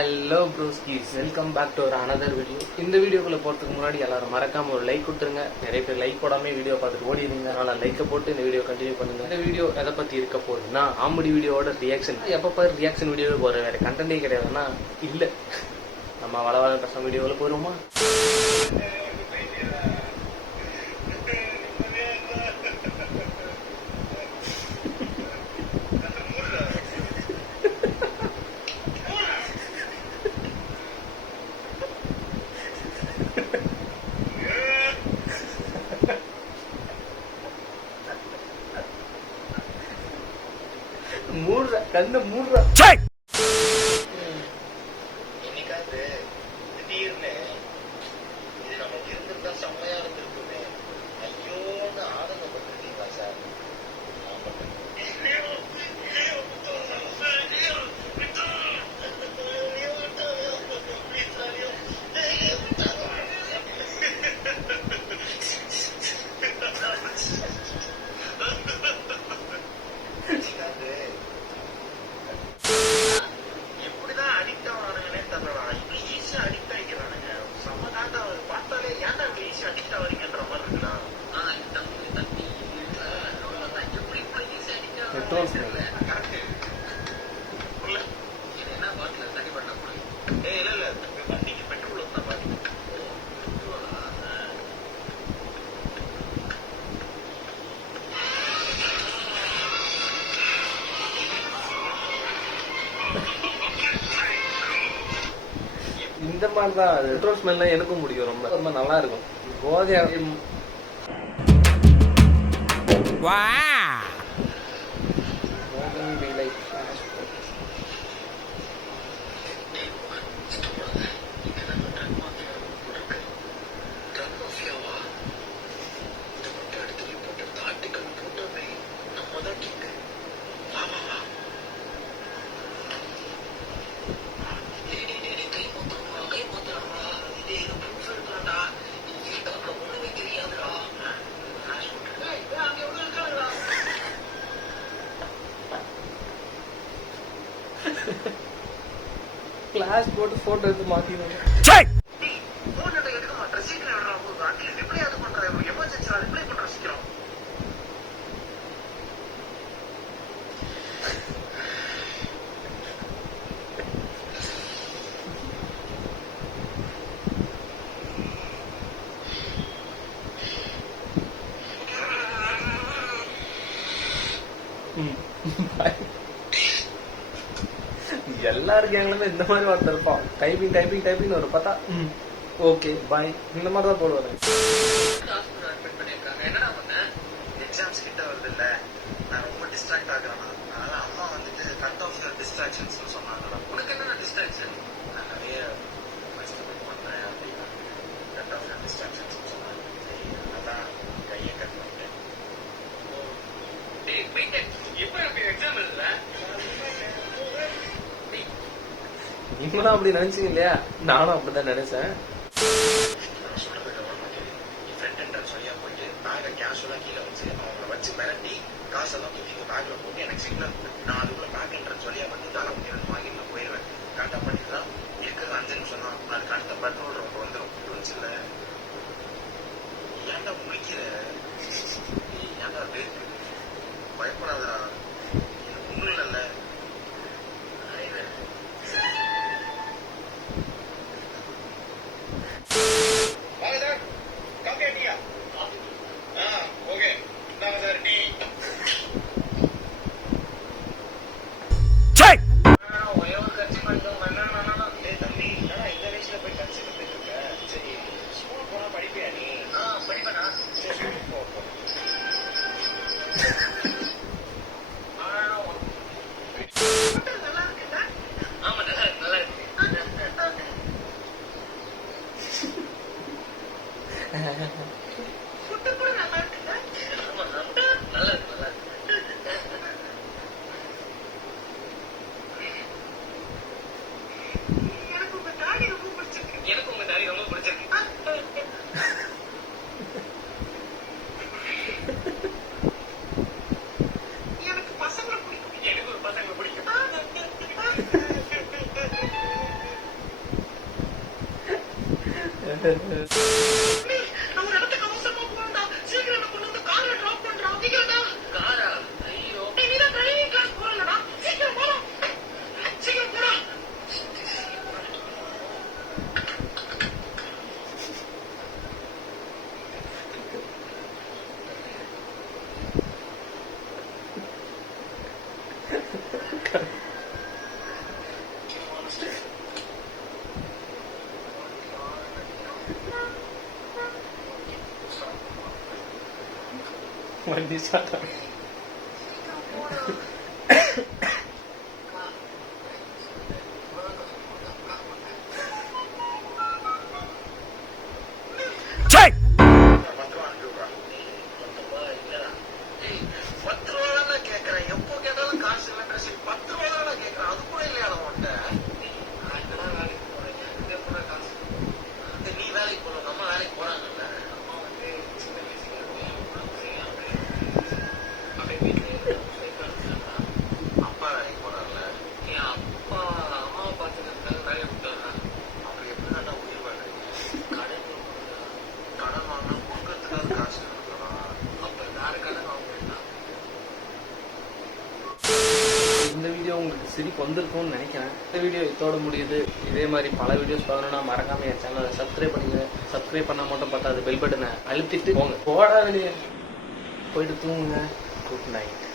Hello ப்ரோஸ்கீஸ், welcome back to ஒரு another video. இந்த வீடியோக்குள்ள போறதுக்கு முன்னாடி எல்லாரும் மறக்காம ஒரு லைக் கொடுத்துருங்க. நிறைய பேர் லைக் போடாம வீடியோ பார்த்துட்டு ஓடிடுங்க. அதனால லைக்கை போட்டு இந்த வீடியோ கண்டினியூ பண்ணுங்க. இந்த வீடியோ எதை பத்தி இருக்க போகுதுன்னா, காமெடி வீடியோட ரியாக்ஷன். எப்ப பாரு ரியாக்ஷன் வீடியோவே போற, வேற கண்டென்ட்டே கிடையாதுன்னா இல்ல. நம்ம வளவள கஷ்டம் வீடியோவில் போயிருவோமா? மூடுற கண்ணு மூடுற. என்னைக்காவது திடீர்னு இது நமக்கு இருந்திருந்தா செம்மையா இருந்திருக்குமே, ஐயோன்னு ஆதங்கப்பட்டிருக்கீங்களா சார்? எப்படிதான் அடிக்ட் ஆகுறானுங்கன்னே தெரியல. இப்படி ஈஸியா அடிக்ட் ஆகிக்கிறானுங்க. செம்ம காட்டா பார்த்தாலே ஏன்டா இப்படி ஈஸியா அடிக்ட் ஆகுறீங்கன்ற மாதிரி இருக்குடா. தண்ணி எப்படி இப்படி ஈஸியா அடிக்ட் ஆகுறாங்க? கரெக்ட். இது என்ன பாட்டில் தண்ணி பண்ண கூட இல்ல வண்டிக்கு பெட்ரோல் வந்தா பாட்டி. இந்த மாதிரி தான் பெட்ரோல் ஸ்மெல்லாம் எனக்கும் பிடிக்கும். ரொம்ப ரொம்ப நல்லா இருக்கும். போதையா கிளாஸ் போட்டு போட்டோ எடுத்து மாத்திடுவாங்க. எல்லாரும் கேங்களுமே இந்த மாதிரி ஒருத்தர் இருப்பான். டைப்பிங் டைப்பிங் டைப்பிங் ஒரு பார்த்தா ஓகே பாய் இந்த மாதிரி தான் போடுவாரு. என்னடா பண்ண? எக்ஸாம்ஸ் கிட்ட வருது இல்ல, நான் ரொம்ப டிஸ்ட்ராக்ட் ஆகுறேன். அதனால அம்மா வந்துட்டு கட் ஆஃப் யுவர் டிஸ்ட்ராக்ஷன்ஸ் சொன்னாங்கடா. உனக்கு என்ன டிஸ்ட்ராக்ஷன்? நான் நிறைய கஷ்டப்பட்டு பண்றேன் அப்படின்னா கட் ஆஃப் யுவர் டிஸ்ட்ராக்ஷன்ஸ் சொன்னாங்க. அதான் கையை கட் பண்ணிட்டேன். எப்ப எக்ஸாம் எழுதுல? நீங்களும் அப்படி நினைச்சீங்க இல்லையா? நானும் அப்படிதான் நினைச்சேன். மிரட்டி காசெல்லாம் தூக்கி பேக்ல போட்டு எனக்கு சிக்னல் நான் அதுக்குள்ள பேக் என்ட்ரன்ஸ் வழியா வந்து தலை வாங்கிட்டு போயிடுவேன். கரெக்டா பண்ணிட்டுதான் இருக்கிறது 5 நிமிஷம் தான். அதுக்கு அடுத்த பெட்ரோல் ரொம்ப வந்துடும். புரிஞ்சில்ல? ஏன்டா முழிக்கிற? ஏன்டா பேருக்கு பயப்படாதா? எனக்கு ஒண்ணும் இல்லைல்ல. நம்ம ஒரு இடத்துக்கு அவசரமா போகணும்டா. சீக்கிரம் என்ன கொண்டு வந்து காரை டிராப் பண்றா. சீக்கிரம்டா. காரா? ஐயோ. நீ தான் டிரைவிங் கிளாஸ் போறலடா. சீக்கிரம் போடா. சீக்கிரம் போடா. வண்டி ஸ்டார்ட் இந்த வீடியோ உங்களுக்கு சிரிப்பு வந்திருக்கும்னு நினைக்கிறேன். இந்த வீடியோ இதோட முடியுது. இதே மாதிரி பல வீடியோஸ் பார்க்கணும்னா மறக்காம என் சேனலை சப்ஸ்கிரைப் பண்ணுங்க. சப்ஸ்கிரைப் பண்ணா மட்டும் பார்த்தா அது பெல் பட்டனை அழுத்திட்டு போங்க. போடா வெளியே போயிட்டு தூங்குங்க. Good night.